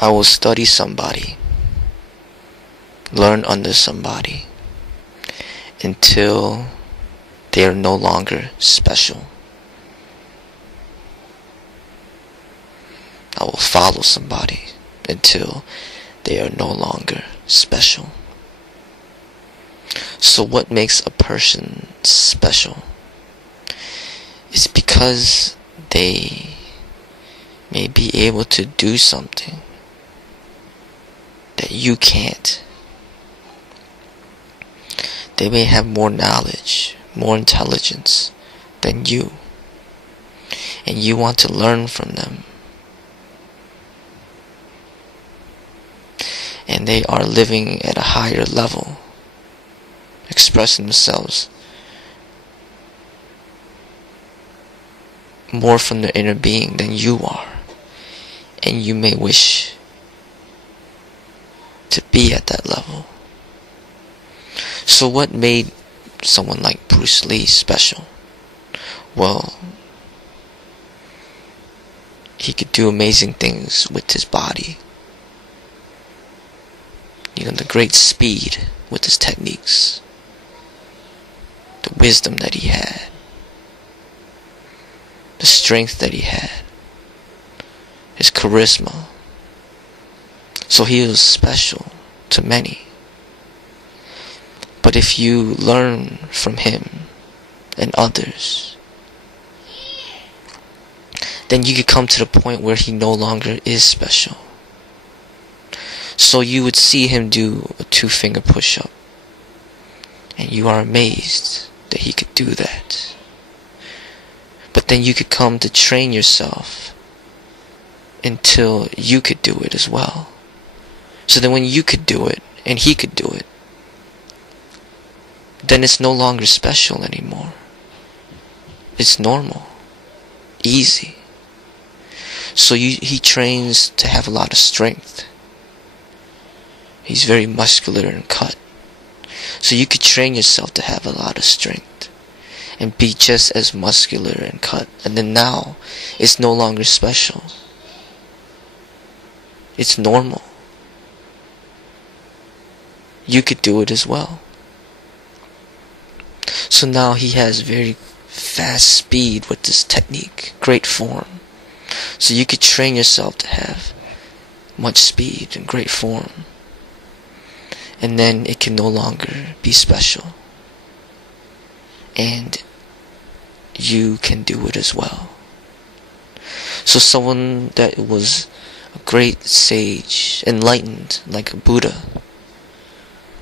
I will study somebody, learn under somebody, until they are no longer special. I will follow somebody until they are no longer special. So what makes a person special is because they may be able to do something that you can't. They may have more knowledge, more intelligence than you, and you want to learn from them. And they are living at a higher level, expressing themselves more from their inner being than you are. And you may wish to be at that level. So what made someone like Bruce Lee special? Well, he could do amazing things with his body. You know, the great speed with his techniques, the wisdom that he had, the strength that he had, his charisma. So he was special to many. But if you learn from him and others, then you could come to the point where he no longer is special. So you would see him do a 2-finger push-up, and you are amazed that he could do that. But then you could come to train yourself until you could do it as well. So then when you could do it, and he could do it, then it's no longer special anymore. It's normal, easy. So he trains to have a lot of strength. He's very muscular and cut. So you could train yourself to have a lot of strength and be just as muscular and cut. And then now, it's no longer special. It's normal. You could do it as well. So now he has very fast speed with this technique, great form. So you could train yourself to have much speed and great form. And then it can no longer be special. And you can do it as well. So someone that was a great sage, enlightened like a Buddha,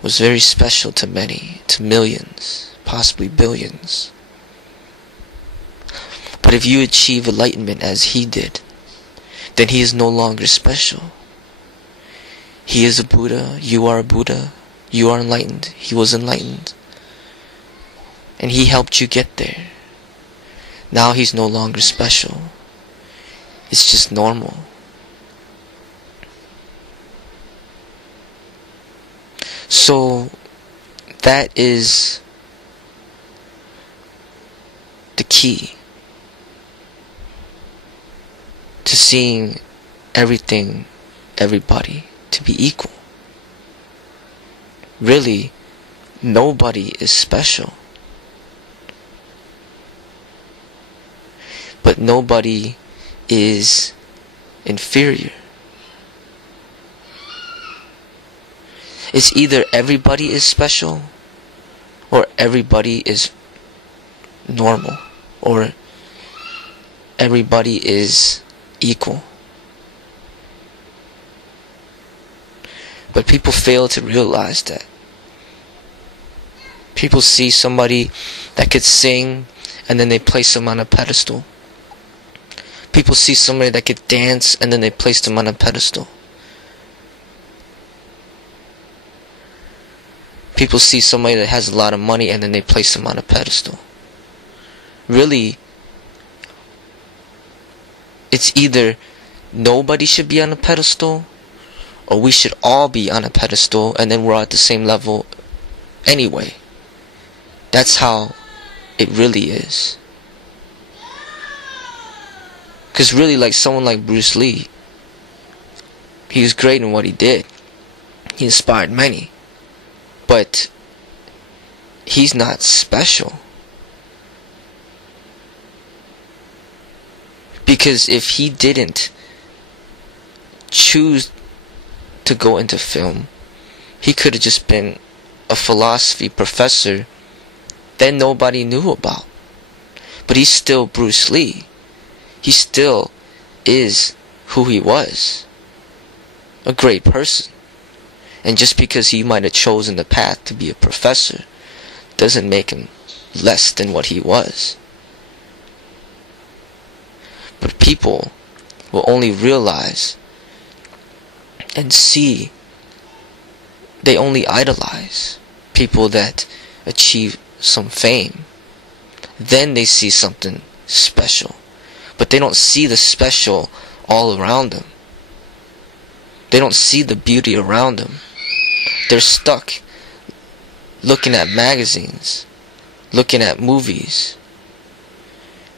was very special to many, to millions, possibly billions. But if you achieve enlightenment as he did, then he is no longer special. He is a Buddha, you are a Buddha, you are enlightened, he was enlightened. And he helped you get there. Now he's no longer special. It's just normal. So that is the key to seeing everything, everybody to be equal. Really, nobody is special. But nobody is inferior. It's either everybody is special or everybody is normal or everybody is equal. But people fail to realize that. People see somebody that could sing and then they place them on a pedestal. People see somebody that could dance and then they place them on a pedestal. People see somebody that has a lot of money and then they place them on a pedestal. Really, it's either nobody should be on a pedestal or we should all be on a pedestal and then we're at the same level anyway. That's how it really is. Because really, like someone like Bruce Lee, He was great in what he did. He inspired many. But he's not special. Because if he didn't choose to go into film, he could have just been a philosophy professor that nobody knew about. But he's still Bruce Lee. He still is who he was. A great person. And just because he might have chosen the path to be a professor doesn't make him less than what he was. But people will only realize and see, they only idolize people that achieve some fame. Then they see something special. But they don't see the special all around them. They don't see the beauty around them. They're stuck looking at magazines, looking at movies,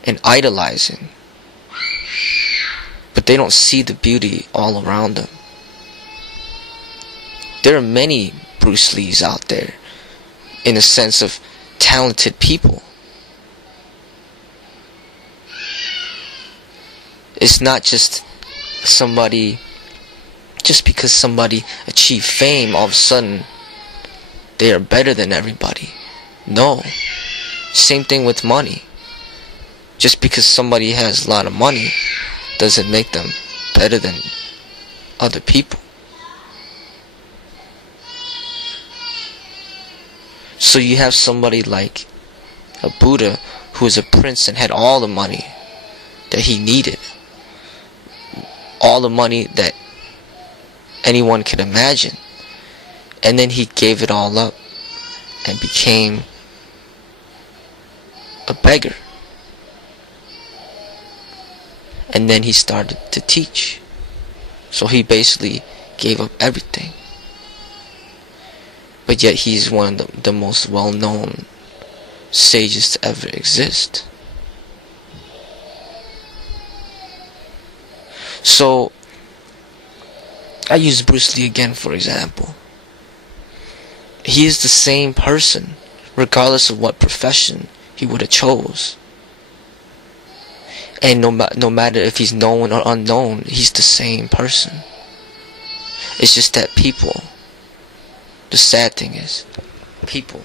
and idolizing. But they don't see the beauty all around them. There are many Bruce Lees out there, in the sense of talented people. It's not just somebody, just because somebody achieved fame, all of a sudden they are better than everybody. No. Same thing with money. Just because somebody has a lot of money doesn't make them better than other people. So you have somebody like a Buddha who was a prince and had all the money that he needed. All the money that anyone could imagine. And then he gave it all up and became a beggar. And then he started to teach. So he basically gave up everything. But yet he's one of the most well-known sages to ever exist. So, I use Bruce Lee again for example. He is the same person, regardless of what profession he would have chose. And no matter if he's known or unknown, he's the same person. It's just that people, the sad thing is, people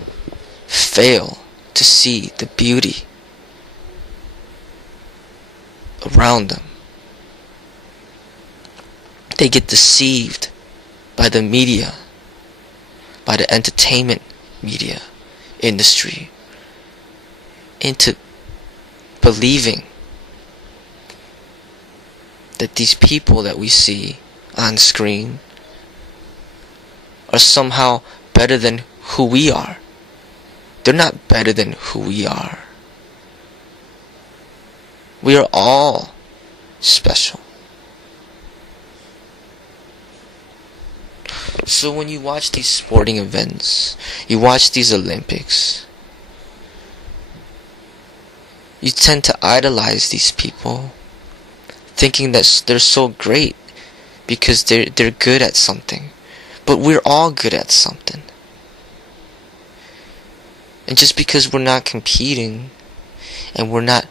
fail to see the beauty around them. They get deceived by the media, by the entertainment media industry, into believing that these people that we see on screen are somehow better than who we are. They're not better than who we are. We are all special. So when you watch these sporting events, you watch these Olympics, you tend to idolize these people, thinking that they're so great because they're good at something. But we're all good at something. And just because we're not competing and we're not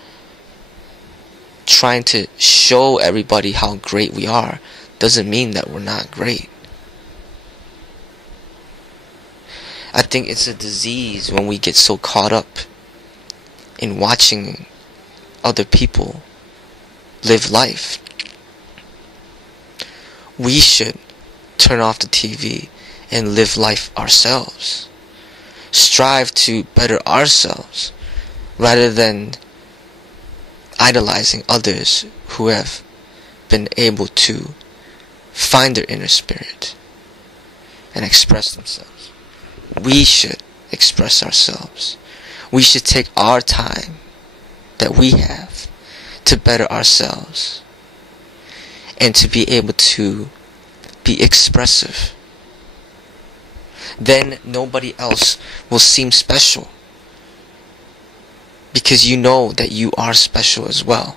trying to show everybody how great we are doesn't mean that we're not great. I think it's a disease when we get so caught up in watching other people live life. We should turn off the TV and live life ourselves. Strive to better ourselves rather than idolizing others who have been able to find their inner spirit and express themselves. We should express ourselves. We should take our time that we have to better ourselves and to be able to be expressive. Then nobody else will seem special, because you know that you are special as well.